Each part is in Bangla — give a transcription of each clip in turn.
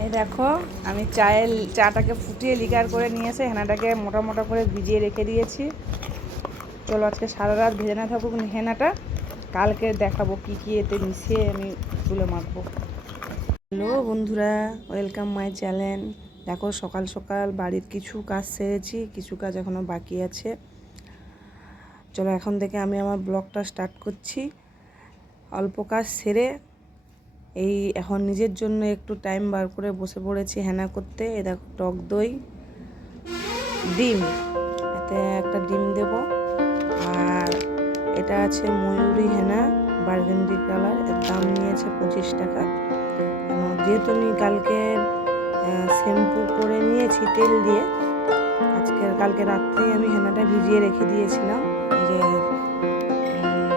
এই দেখো, আমি চায়ের চাটাকে ফুটিয়ে লিকার করে নিয়ে এসে হেনাটাকে মোটা মোটা করে ভিজিয়ে রেখে দিয়েছি। চলো আজকে সারা রাত ভেজে না থাকুক হেনাটা, কালকে দেখাবো কি কি এতে মিশিয়ে আমি চুলে মাখবো। হ্যালো বন্ধুরা, ওয়েলকাম মাই চ্যানেল। দেখো, সকাল সকাল বাড়ির কিছু কাজ সেরেছি, কিছু কাজ এখনও বাকি আছে। চলো, এখন থেকে আমি আমার ব্লগটা স্টার্ট করছি। অল্প কাজ সেরে এই এখন নিজের জন্য একটু টাইম বার করে বসে পড়েছি হেনা করতে। এ দেখো টক দই ডিম। এতে একটা ডিম দেব। আর এটা আছে ময়ূরী হেনা বার্গেন্ডি কালার। এর দাম নিয়েছে পঁচিশ টাকা। যেহেতু আমি কালকে শ্যাম্পু করে নিয়েছি তেল দিয়ে আজকে কালকে রাত্রেই আমি হেনাটা ভিজিয়ে রেখে দিয়েছিলাম। যে উম,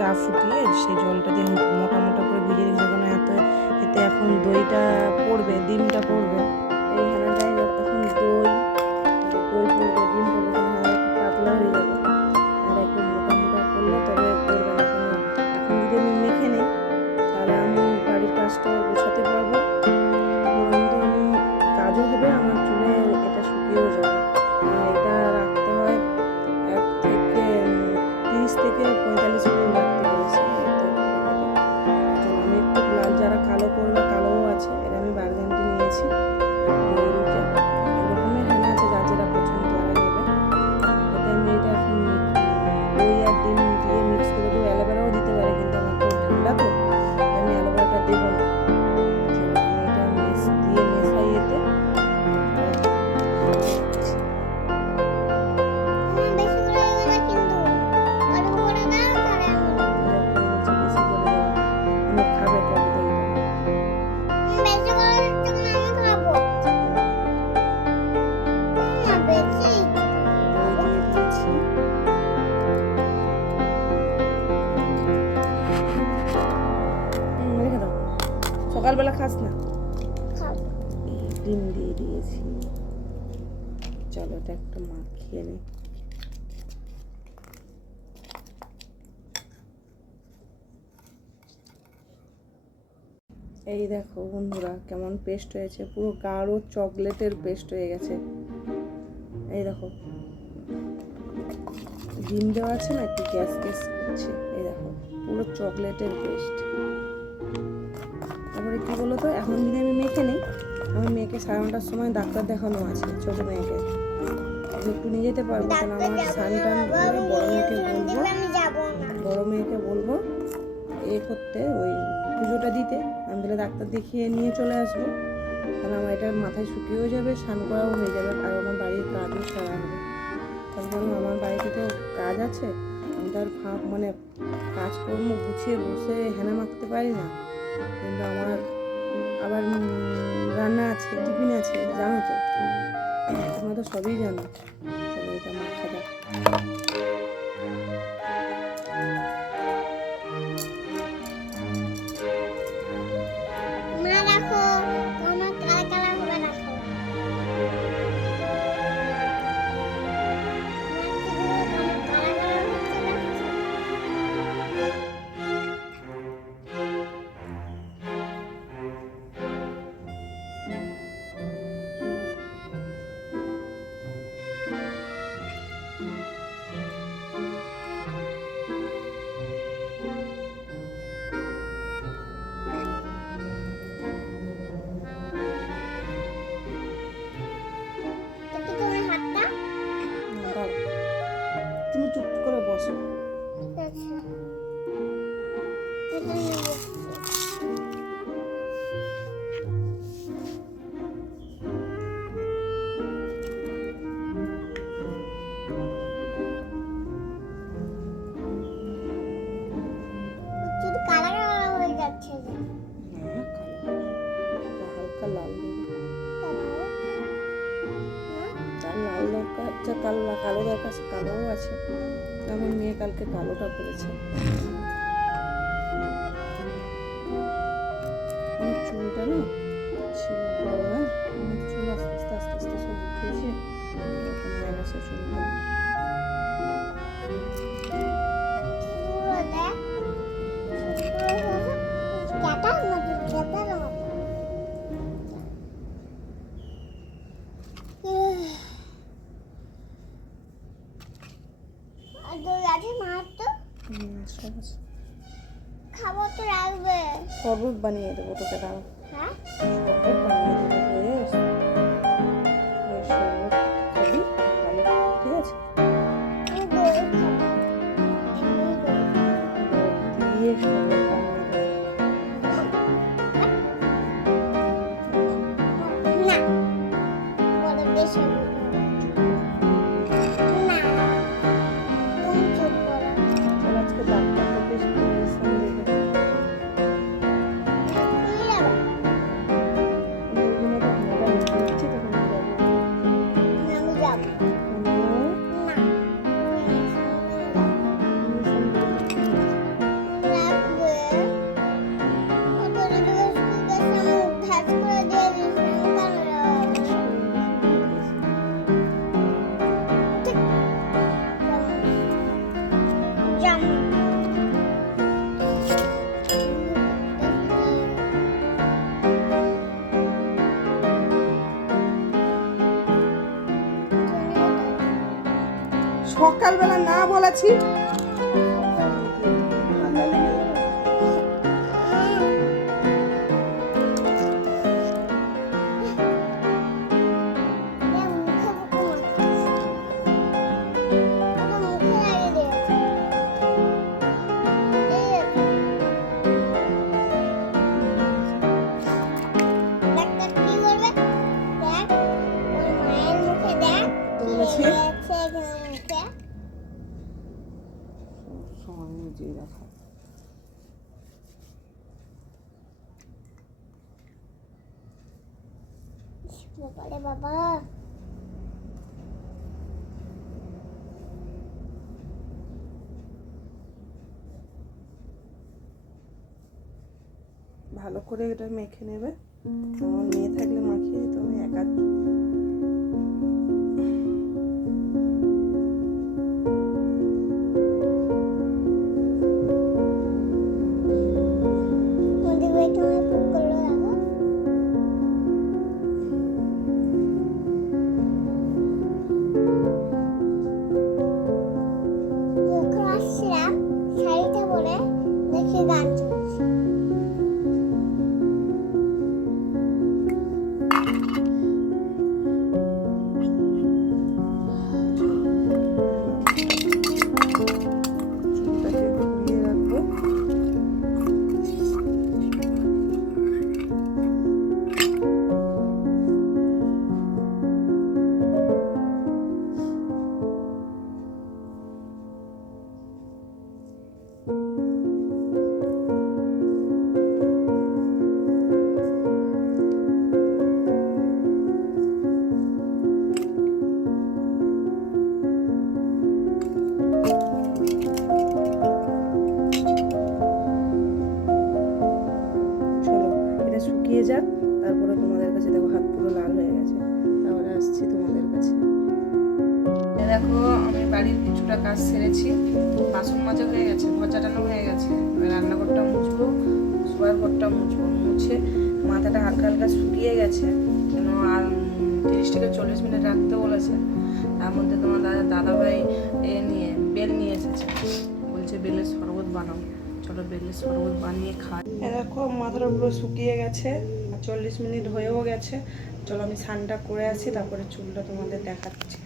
চা ফুটিয়ে সেই জলটা দিয়ে মোটা মোটা করে ভিজিয়ে রেখেছি। কারণ এত এতে এখন দইটা পড়বে, ডিমটা পড়বে। যারা কালো করবে কালোও আছে এটা আমি বার্গেন্ডি নিয়েছি। সকালবেলা খাস না? এই ডিম দিয়ে দিয়েছি। চলো এটা একটা মাখিয়ে নি। এই দেখো বন্ধুরা কেমন পেস্ট হয়েছে। পুরো গাঢ় চকলেটের পেস্ট হয়ে গেছে। এই দেখো। ডিম দেওয়া আছে না একটু গ্যাস গ্যাস করছে। এই দেখো পুরো চকলেটের পেস্ট কি বলো তো এখন যদি আমি মেয়েকে নেই আমি মেয়েকে সাড়ে নটার সময় ডাক্তার দেখানো আছে ছোটো মেয়েকে। একটু নিয়ে যেতে পারব কারণ আমার স্নান টান করে বড় মেয়েকে বলব বড় মেয়েকে বলব এ করতে ওই পুজোটা দিতে। আমি তাহলে ডাক্তার দেখিয়ে নিয়ে চলে আসব। কারণ আমার এটা মাথায় শুকিয়েও যাবে স্নান করাও হয়ে যাবে আর আমার বাড়ির কাজও সারা হবে। তার কারণ আমার বাড়িতে তো কাজ আছে আমি তো আর ফাঁক মানে কাজকর্ম গুছিয়ে বসে হেনা মাখতে পারি না। কিন্তু আমার আবার রান্না আছে, টিফিন আছে, জানো তো? তোমরা তো সবই জানো। সবাই এটা আমার যাক কালা কালা দরকার কালোও আছে। আমার মেয়ে কালকে কালোটা পরেছে। চুলটা না? ছিল বাবার হ্যাঁ? চুল আস্তে আস্তে আস্তে সব উঠেছে এরকম হয়ে গেছে চুলটা বানিয়ে দেবো তোকে দাও সকালবেলা না বলেছি বাবা ভালো করে এটা মেখে নেবে। তোমার মেয়ে থাকলে মাখিয়ে তুমি আমি একা লাল হয়ে গেছে। তারপরে আসছি তোমাদের কাছে। দেখো আমি বাড়ির কিছুটা কাজ সেরেছি। বাসন মাজা হয়ে গেছে ভজাটানো হয়ে গেছে। রান্নাঘরটা মুছবো শোয়ার ঘরটা মুছবো মুছে মাথাটা হালকা হালকা শুকিয়ে গেছে। কেন আর তিরিশ থেকে চল্লিশ মিনিট রাখতে বলেছে। তার মধ্যে তোমার দাদা দাদাভাই এ নিয়ে বেল নিয়ে এসেছে। বলছে বেলের শরবত বানাও। চলো বেলের শরবত বানিয়ে খাই। দেখো মাথাটা পুরো শুকিয়ে গেছে। চল্লিশ মিনিট হয়েও গেছে। চলো আমি স্নানটা করে আসি তারপরে চুলটা তোমাদের দেখাচ্ছি।